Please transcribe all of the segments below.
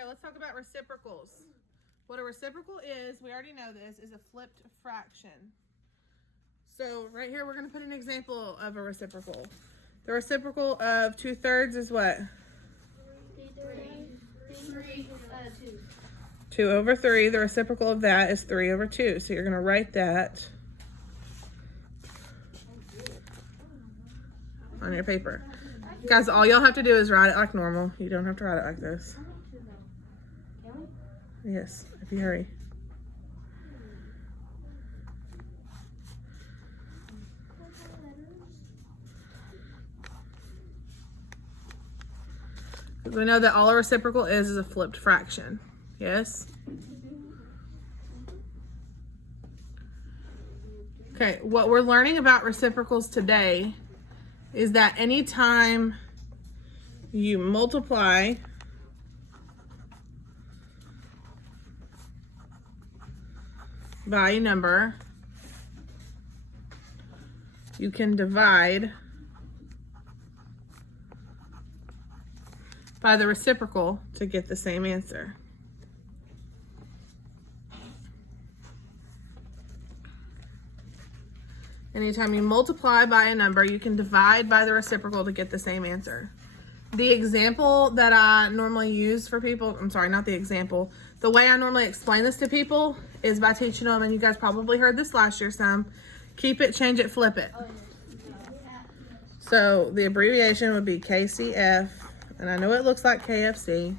Okay, let's talk about reciprocals. What a reciprocal is, we already know this, is a flipped fraction. So right here, we're going to put an example of a reciprocal. The reciprocal of 2/3 is what? 2/3. The reciprocal of that is 3/2. So you're going to write that on your paper. Guys, all y'all have to do is write it like normal. You don't have to write it like this. Yes, if you hurry. Because we know that all a reciprocal is a flipped fraction. Yes? Okay, what we're learning about reciprocals today is that anytime you multiply by a number, you can divide by the reciprocal to get the same answer. Anytime you multiply by a number, you can divide by the reciprocal to get the same answer. The example that I normally use for people, I'm sorry, not the example, the way I normally explain this to people is by teaching them, and you guys probably heard this last year some, keep it, change it, flip it. So the abbreviation would be KCF, and I know it looks like KFC,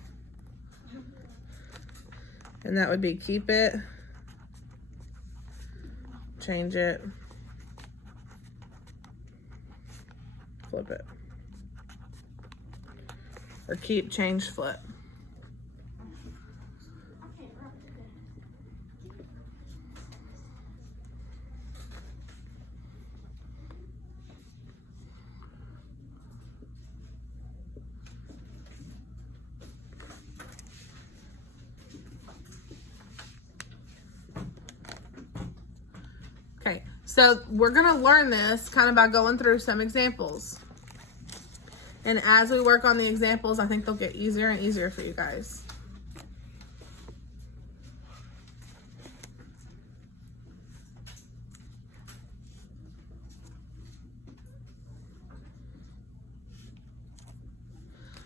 and that would be keep it, change it, flip it. Or keep, change, flip. Okay, so we're going to learn this kind of by going through some examples. And as we work on the examples, I think they'll get easier and easier for you guys.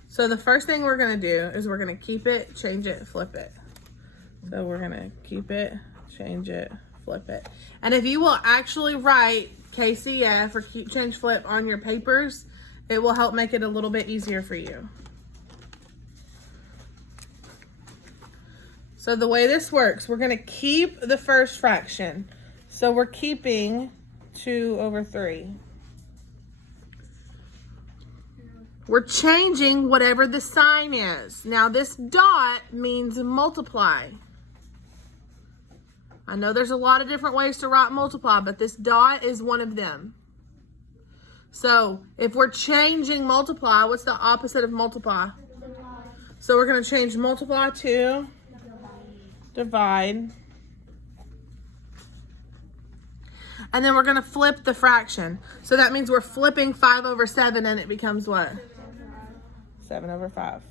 So the first thing we're going to do is we're going to keep it, change it, flip it. So we're going to keep it, change it, flip it. And if you will actually write KCF or keep, change, flip on your papers, it will help make it a little bit easier for you. So the way this works, we're going to keep the first fraction. So we're keeping 2/3. We're changing whatever the sign is. Now this dot means multiply. I know there's a lot of different ways to write multiply, but this dot is one of them. So if we're changing multiply, what's the opposite of multiply? So we're going to change multiply to divide. And then we're going to flip the fraction. So that means we're flipping 5/7 and it becomes what? 7/5.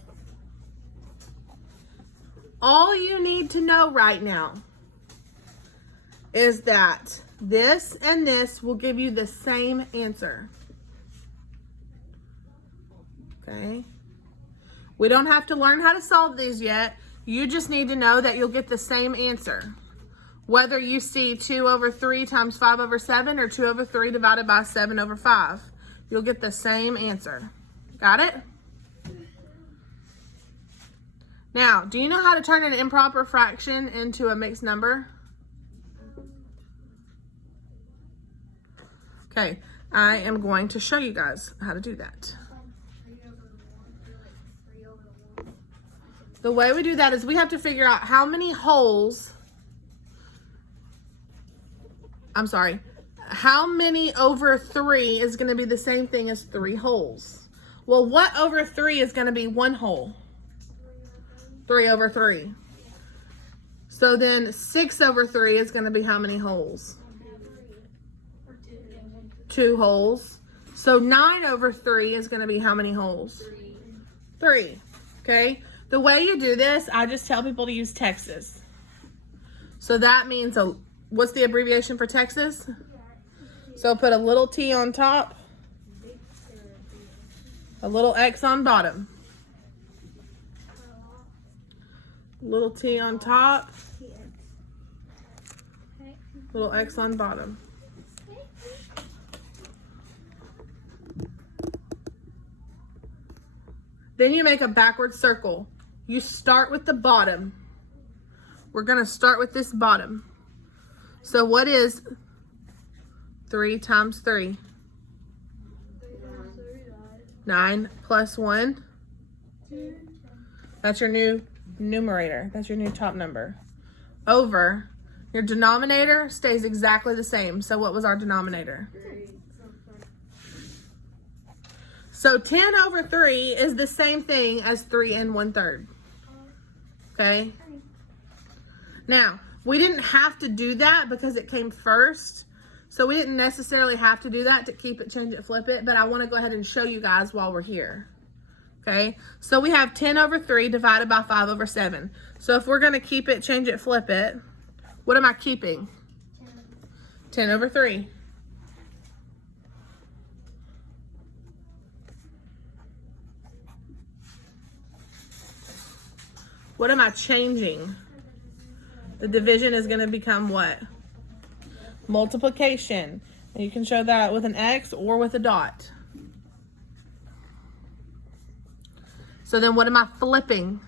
All you need to know right now is that this and this will give you the same answer. Okay? We don't have to learn how to solve these yet. You just need to know that you'll get the same answer. Whether you see 2/3 times 5/7 or 2/3 divided by 7/5, you'll get the same answer. Got it? Now, do you know how to turn an improper fraction into a mixed number? Okay, I am going to show you guys how to do that. The way we do that is we have to figure out how many holes, how many over 3 is going to be the same thing as 3 holes? Well, what over 3 is going to be 1 hole? 3/3. So then 6/3 is going to be how many holes? 2 holes. So 9/3 is going to be how many holes? 3. Okay. The way you do this, I just tell people to use Texas. So that means, what's the abbreviation for Texas? So put a little T on top, a little X on bottom. Little T on top, little X on bottom. Then you make a backward circle. You start with the bottom. We're going to start with this bottom. So what is 3 times 3? 9 plus 1. That's your new numerator. That's your new top number. Over. Your denominator stays exactly the same. So what was our denominator? So 10 over 3 is the same thing as 3 1/3. Okay? Now, we didn't have to do that because it came first. So we didn't necessarily have to do that to keep it, change it, flip it. But I want to go ahead and show you guys while we're here. Okay? So we have 10 over 3 divided by 5 over 7. So if we're going to keep it, change it, flip it, what am I keeping? 10 over 3. What am I changing? The division is going to become what? Multiplication. And you can show that with an X or with a dot. So then what am I flipping?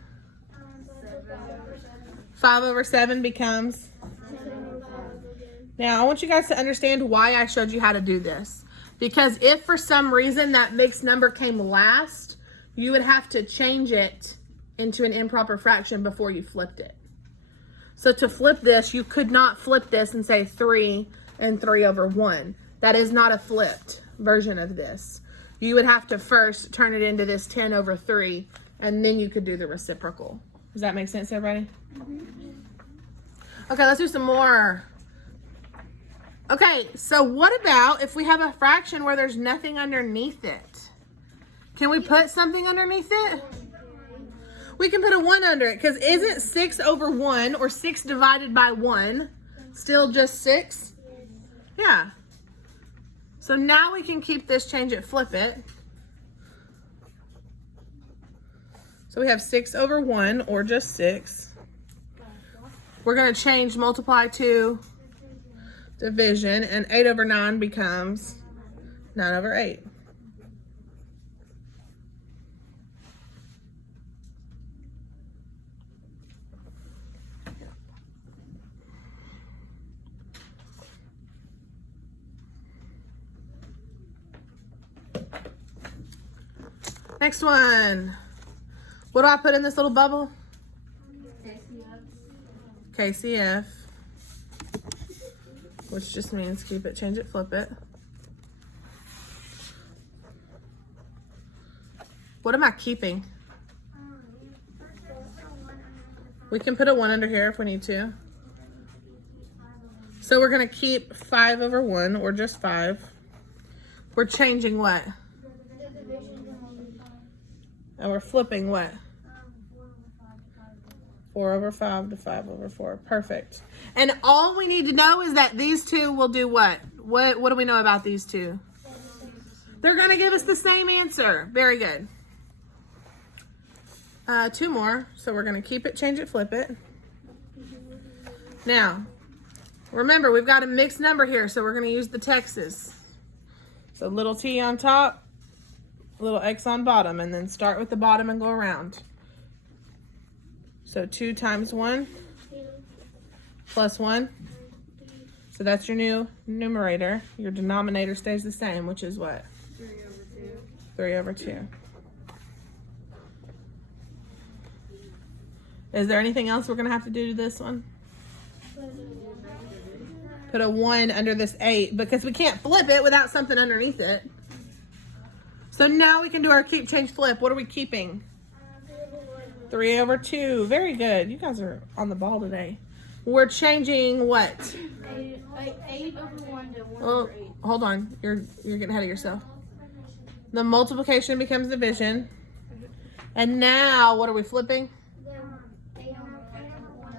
5 over 7 becomes? Now I want you guys to understand why I showed you how to do this. Because if for some reason that mixed number came last, you would have to change it into an improper fraction before you flipped it. So to flip this, you could not flip this and say 3 and 3 over 1. That is not a flipped version of this. You would have to first turn it into this 10 over 3, and then you could do the reciprocal. Does that make sense, everybody? Okay, let's do some more. Okay, so what about if we have a fraction where there's nothing underneath it? Can we put something underneath it? We can put a 1 under it, because isn't 6 over 1, or 6 divided by 1, still just 6? Yeah. So now we can keep this, change it, flip it. So we have 6 over 1, or just 6. We're going to change multiply to division, and 8 over 9 becomes 9 over 8. Next one. What do I put in this little bubble? KCF. Which just means keep it, change it, flip it. What am I keeping? We can put a 1 under here if we need to. So we're going to keep 5 over 1, or just 5. We're changing what? And we're flipping what? 4 over 5 to 5 over 4. Perfect. And all we need to know is that these two will do what? What do we know about these two? They're going to give us the same answer. Very good. 2 more. So we're going to keep it, change it, flip it. Now, remember, we've got a mixed number here, so we're going to use the Texas. So little t on top, little x on bottom, and then start with the bottom and go around. So 2 times 1 plus 1. So that's your new numerator. Your denominator stays the same, which is what? 3 over 2. 3 over 2. Is there anything else we're going to have to do to this one? Put a 1 under this 8, because we can't flip it without something underneath it. So now we can do our keep, change, flip. What are we keeping? 3 over 2. Very good. You guys are on the ball today. We're changing what? 8 over 1 to 1 Oh, over 8. hold on. You're getting ahead of yourself. The multiplication becomes division. And now, what are we flipping?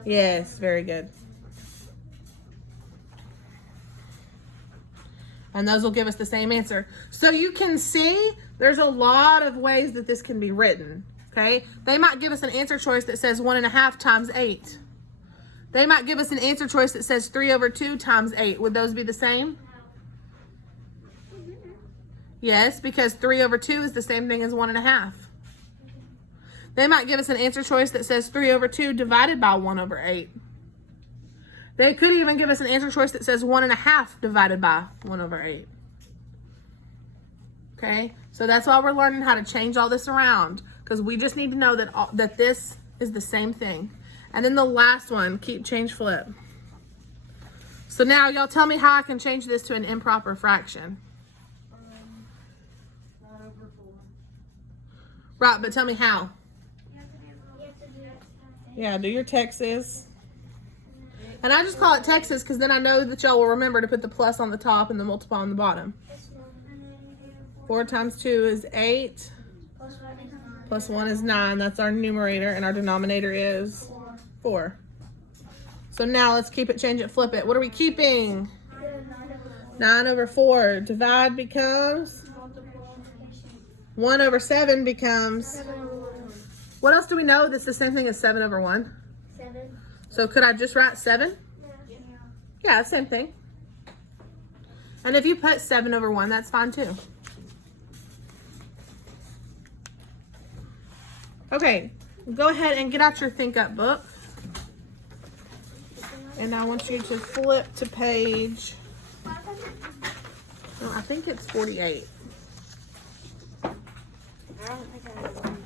Yes, very good. And those will give us the same answer. So you can see there's a lot of ways that this can be written. Okay, they might give us an answer choice that says 1.5 times 8. They might give us an answer choice that says 3/2 times 8. Would those be the same? Yes, because 3/2 is the same thing as 1.5. They might give us an answer choice that says 3/2 divided by 1/8. They could even give us an answer choice that says 1.5 divided by 1/8. Okay, so that's why we're learning how to change all this around, because we just need to know that this is the same thing. And then the last one, keep, change, flip. So now y'all tell me how I can change this to an improper fraction. Right, but tell me how. Yeah, do your Texas. And I just call it Texas because then I know that y'all will remember to put the plus on the top and the multiply on the bottom. 4 times 2 is 8. Plus 1 is 9. That's our numerator, and our denominator is 4. So now let's keep it, change it, flip it. What are we keeping? 9/4. Divide becomes 1/7 becomes. What else do we know that's the same thing as 7/1? 7. So could I just write 7? Yeah, same thing. And if you put 7/1, that's fine too. Okay, go ahead and get out your Think Up book. And I want you to flip to page, oh, I think it's 48. I don't think I have one.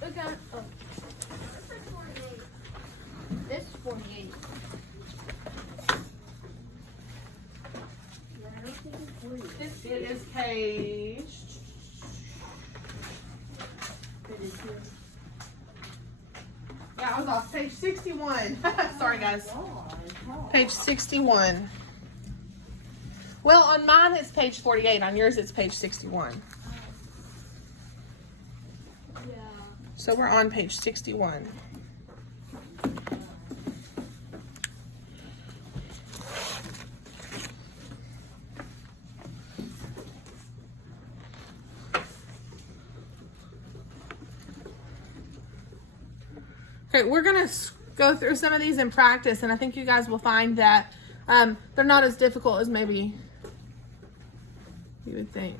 Look at this is 48. It is page. Yeah, I was off. Page 61. Sorry, guys. Page 61. Well, on mine it's page 48. On yours it's page 61. Yeah. So we're on page 61. Okay, we're going to go through some of these in practice, and I think you guys will find that they're not as difficult as maybe you would think.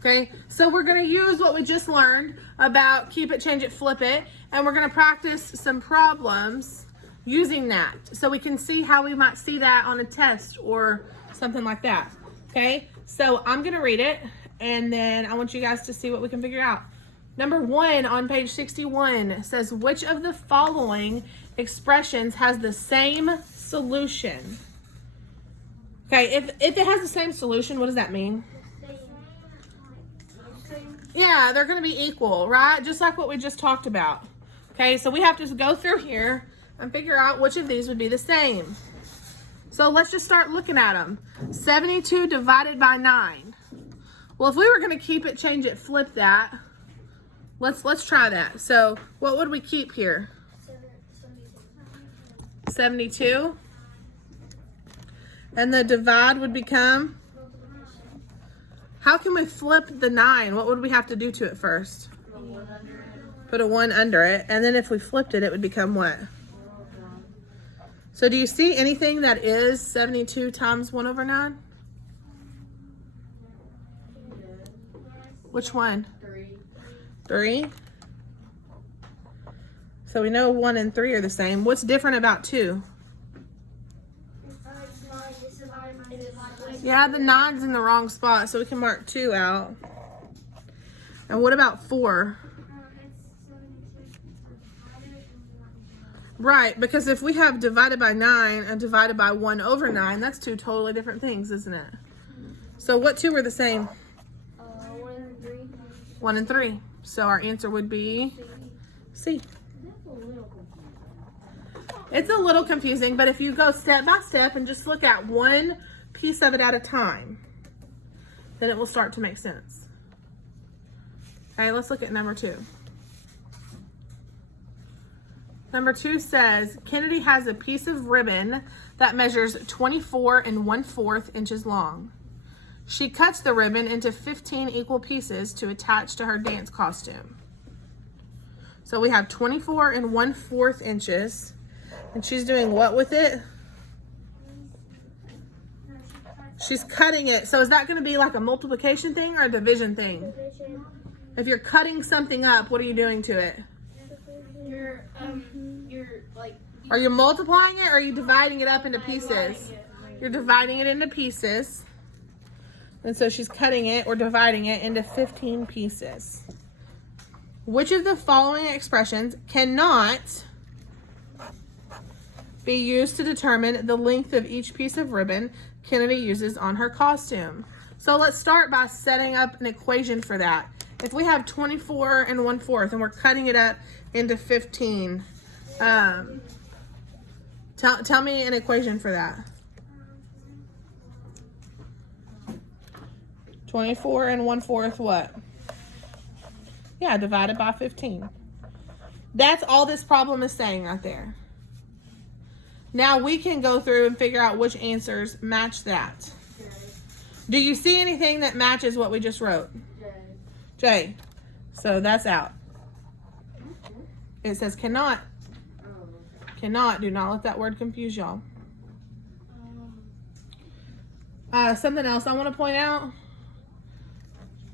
Okay, so we're going to use what we just learned about keep it, change it, flip it, and we're going to practice some problems using that so we can see how we might see that on a test or something like that. Okay, so I'm going to read it, and then I want you guys to see what we can figure out. Number 1 on page 61 says, which of the following expressions has the same solution? Okay, if it has the same solution, what does that mean? Yeah, they're going to be equal, right? Just like what we just talked about. Okay, so we have to go through here and figure out which of these would be the same. So let's just start looking at them. 72 divided by 9. Well, if we were going to keep it, change it, flip that, let's try that. So what would we keep here? 72. And the divide would become? How can we flip the 9? What would we have to do to it first? Put a 1 under it. And then if we flipped it, it would become what? So do you see anything that is 72 times 1/9? Which one? 3. So we know 1 and 3 are the same. What's different about 2? Yeah, the 9's in the wrong spot, so we can mark 2 out. And what about 4? Right, because if we have divided by 9 and divided by 1/9, that's 2 totally different things, isn't it? So what 2 are the same? 1 and 3. 1 and 3. So our answer would be C. It's a little confusing, but if you go step by step and just look at one piece of it at a time, then it will start to make sense. Okay, let's look at number 2. Number 2 says, Kennedy has a piece of ribbon that measures 24 1/4 inches long. She cuts the ribbon into 15 equal pieces to attach to her dance costume. So we have 24 1/4 inches, and she's doing what with it? She's cutting it. So is that going to be like a multiplication thing or a division thing? If you're cutting something up, what are you doing to it? You're like. Are you multiplying it or are you dividing it up into pieces? You're dividing it into pieces. And so she's cutting it or dividing it into 15 pieces. Which of the following expressions cannot be used to determine the length of each piece of ribbon Kennedy uses on her costume? So let's start by setting up an equation for that. If we have 24 1/4 and we're cutting it up into 15, tell me an equation for that. 24 1/4 what? Yeah, divided by 15. That's all this problem is saying right there. Now we can go through and figure out which answers match that. Do you see anything that matches what we just wrote? J. So that's out. It says cannot. Cannot. Do not let that word confuse y'all. Something else I want to point out.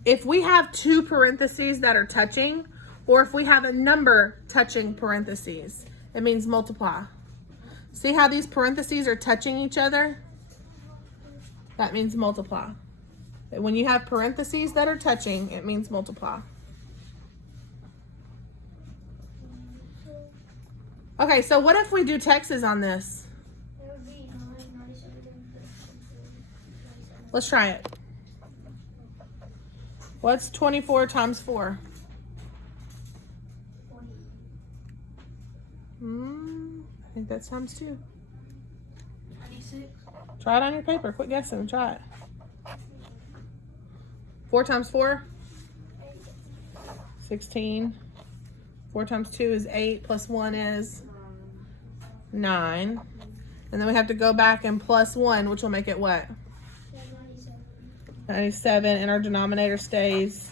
If we have 2 parentheses that are touching, or if we have a number touching parentheses, it means multiply. See how these parentheses are touching each other? That means multiply. When you have parentheses that are touching, it means multiply. Okay, so what if we do Texas on this? Let's try it. What's 24 times 4? I think that's times 2. 26. Try it on your paper. Quit guessing. Try it. 4 times 4? 16. 4 times 2 is 8. Plus 1 is 9. And then we have to go back and plus 1, which will make it what? 97. And our denominator stays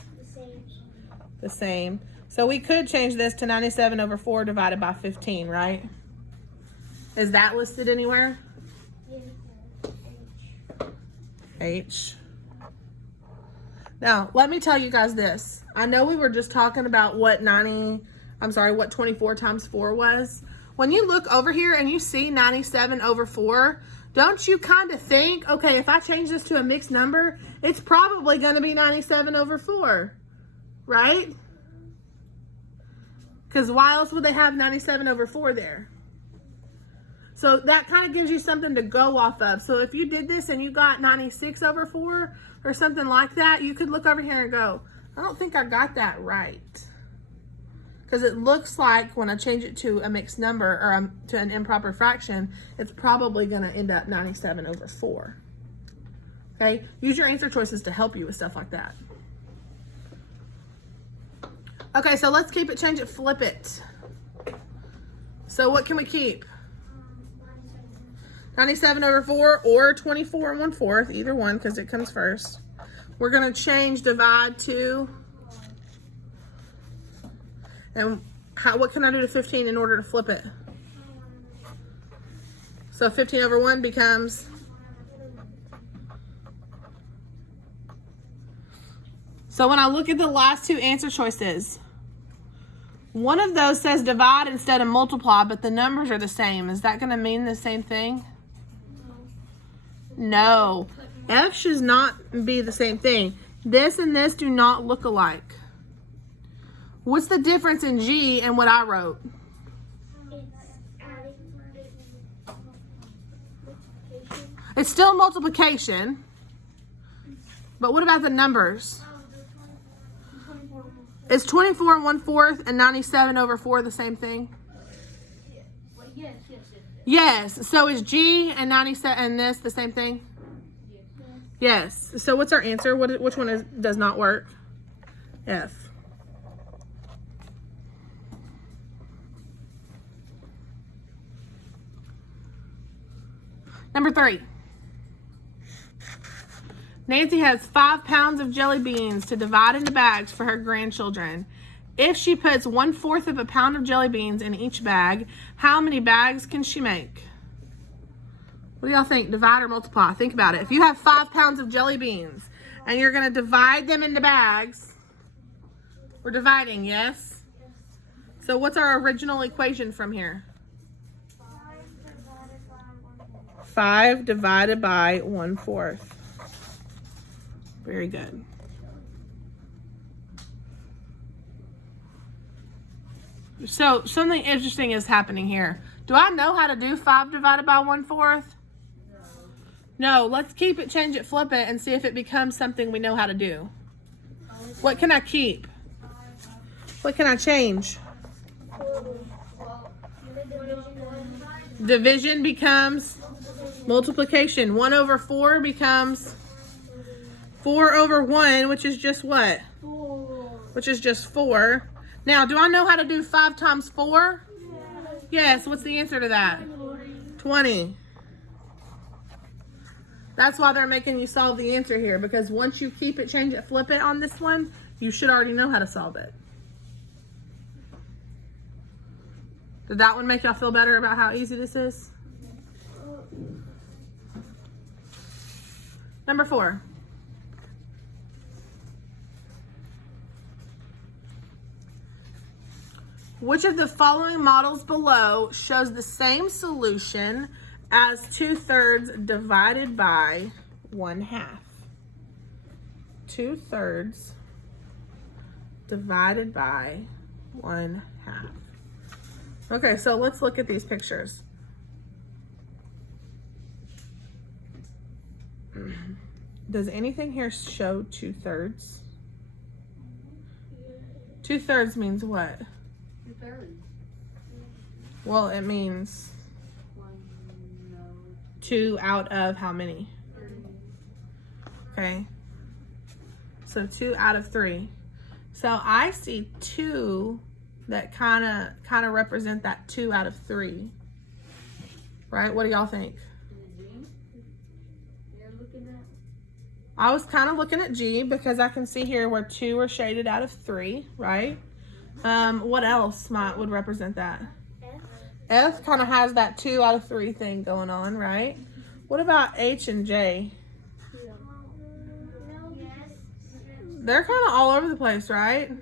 the same. So we could change this to 97 over 4 divided by 15, right? Is that listed anywhere? H. Now, let me tell you guys this. I know we were just talking about what 24 times 4 was. When you look over here and you see 97 over 4, don't you kind of think, okay, if I change this to a mixed number, it's probably going to be 97 over 4, right? Because why else would they have 97 over 4 there? So that kind of gives you something to go off of. So if you did this and you got 96 over 4 or something like that, you could look over here and go, I don't think I got that right. Because it looks like when I change it to a mixed number or to an improper fraction, it's probably going to end up 97 over 4. Okay? Use your answer choices to help you with stuff like that. Okay, so let's keep it, change it, flip it. So what can we keep? 97 over 4 or 24 1/4, either one because it comes first. We're going to change divide to, and what can I do to 15 in order to flip it? So 15 over 1 becomes, so when I look at the last 2 answer choices, one of those says divide instead of multiply, but the numbers are the same. Is that going to mean the same thing? No. F should not be the same thing. This and this do not look alike. What's the difference in G and what I wrote? It's still multiplication. But what about the numbers? Is 24 1/4 and 97 over 4 the same thing? Yes. So is G and 97 and this the same thing? Yes. So what's our answer? Which one does not work? F. Number 3. Nancy has 5 pounds of jelly beans to divide into bags for her grandchildren. If she puts 1/4 of a pound of jelly beans in each bag, how many bags can she make? What do y'all think? Divide or multiply? Think about it. If you have 5 pounds of jelly beans and you're going to divide them into bags, we're dividing, yes? So what's our original equation from here? 5 divided by 1/4. Very good. So something interesting is happening here. Do I know how to do 5 divided by 1/4? No, let's keep it, change it, flip it, and see if it becomes something we know how to do. What can I keep? What can I change? Division becomes multiplication. 1/4 becomes 4/1, which is just what? 4. Which is just 4. Now, do I know how to do 5 times 4? Yes. What's the answer to that? 20. That's why they're making you solve the answer here, because once you keep it, change it, flip it on this one, you should already know how to solve it. Did that one make y'all feel better about how easy this is? Number 4. Which of the following models below shows the same solution as 2/3 divided by 1/2? 2/3 divided by 1/2. Okay, so let's look at these pictures. Does anything here show 2/3? 2/3 means what? 2/3. Well, it means 2 out of how many? 3. Okay. So 2 out of 3. So I see 2 that kind of represent that 2 out of 3. Right? What do y'all think? I was kind of looking at G because I can see here where 2 are shaded out of 3, right? What else would represent that? F kind of has that 2 out of 3 thing going on, right? What about H and J? They're kind of all over the place, right?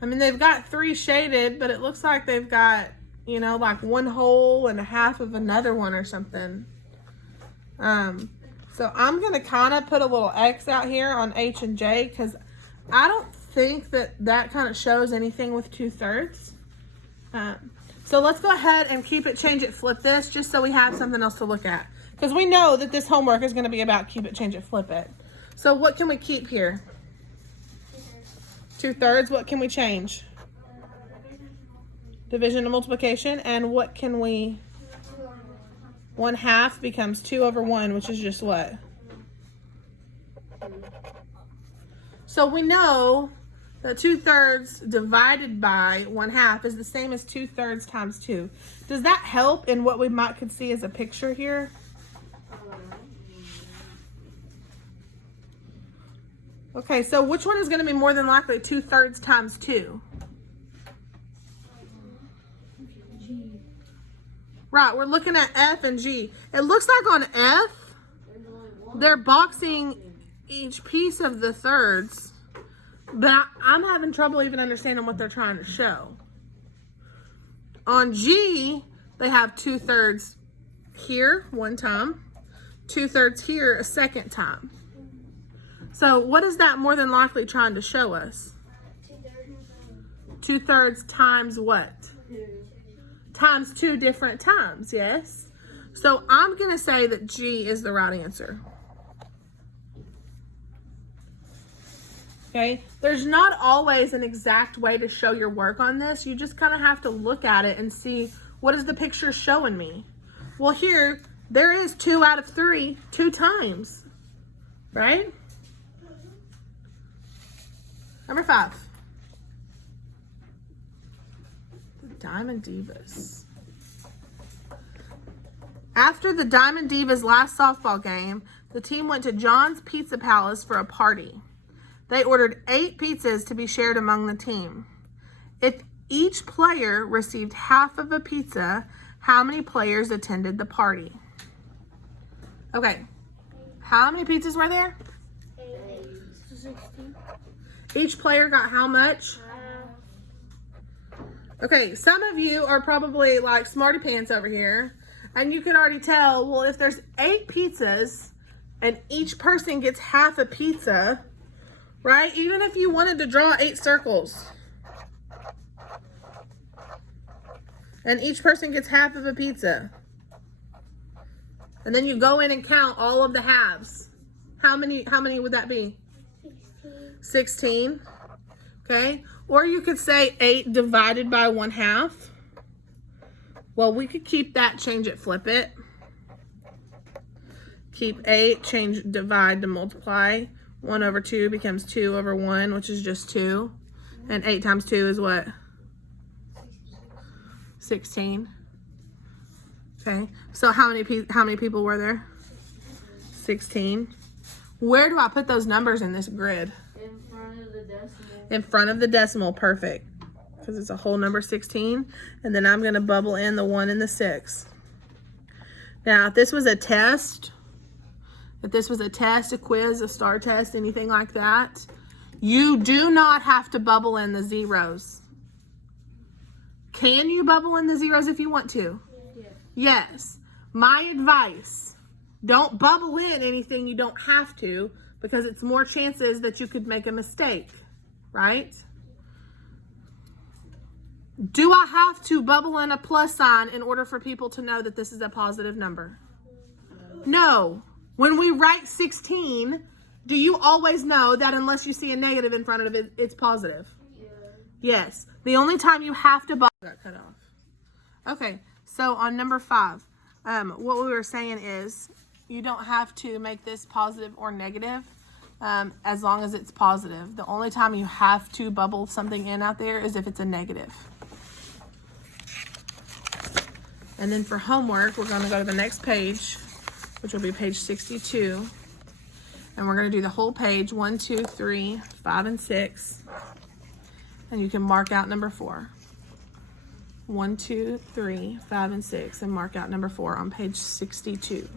I mean, they've got 3 shaded, but it looks like they've got, you know, like 1 whole and a half of another one or something. So I'm going to kind of put a little X out here on H and J because I don't think that kind of shows anything with 2/3. So let's go ahead and keep it, change it, flip this, just so we have something else to look at. Because we know that this homework is going to be about keep it, change it, flip it. So what can we keep here? 2/3. What can we change? Division and multiplication. And what can we... 1/2 becomes 2/1, which is just what? So we know that 2/3 divided by 1/2 is the same as 2/3 times 2. Does that help in what we could see as a picture here? Okay, so which one is going to be more than likely 2/3 times 2? Right, we're looking at F and G. It looks like on F, they're boxing each piece of the thirds, but I'm having trouble even understanding what they're trying to show. On G, they have 2/3 here one time, 2/3 here a second time. So what is that more than likely trying to show us? 2/3 times what? Times 2 different times, yes? So I'm going to say that G is the right answer. Okay, there's not always an exact way to show your work on this. You just kind of have to look at it and see, what is the picture showing me? Well, here, there is 2 out of 3, 2 times, right? Number 5. The Diamond Divas. After the Diamond Divas last softball game, the team went to John's Pizza Palace for a party. They ordered 8 pizzas to be shared among the team. If each player received half of a pizza, how many players attended the party? Okay, how many pizzas were there? 16. Each player got how much? Okay, some of you are probably like smarty pants over here, and you can already tell, well, if there's 8 pizzas and each person gets half a pizza, right? Even if you wanted to draw 8 circles and each person gets half of a pizza, and then you go in and count all of the halves, how many would that be? 16. Okay, or you could say 8 divided by 1/2. Well, we could keep that, change it, flip it. Keep 8, change divide to multiply. 1 over 2 becomes 2 over 1, which is just 2. And 8 times 2 is what? 16. Okay, so how many people were there? 16. Where do I put those numbers in this grid? In front of the decimal. In front of the decimal, perfect. Because it's a whole number 16. And then I'm going to bubble in the 1 and the 6. Now, if this was a test, a quiz, a star test, anything like that, you do not have to bubble in the zeros. Can you bubble in the zeros if you want to? Yes. Yes. My advice, don't bubble in anything you don't have to, because it's more chances that you could make a mistake, right? Do I have to bubble in a plus sign in order for people to know that this is a positive number? No. When we write 16, do you always know that unless you see a negative in front of it, it's positive? Yes. The only time you have to bubble got cut off. Okay, so on number 5, what we were saying is you don't have to make this positive or negative as long as it's positive. The only time you have to bubble something in out there is if it's a negative. And then for homework, we're going to go to the next page, which will be page 62. And we're going to do the whole page, 1, 2, 3, 5, and 6. And you can mark out number 4. 1, 2, 3, 5, and 6, and mark out number 4 on page 62.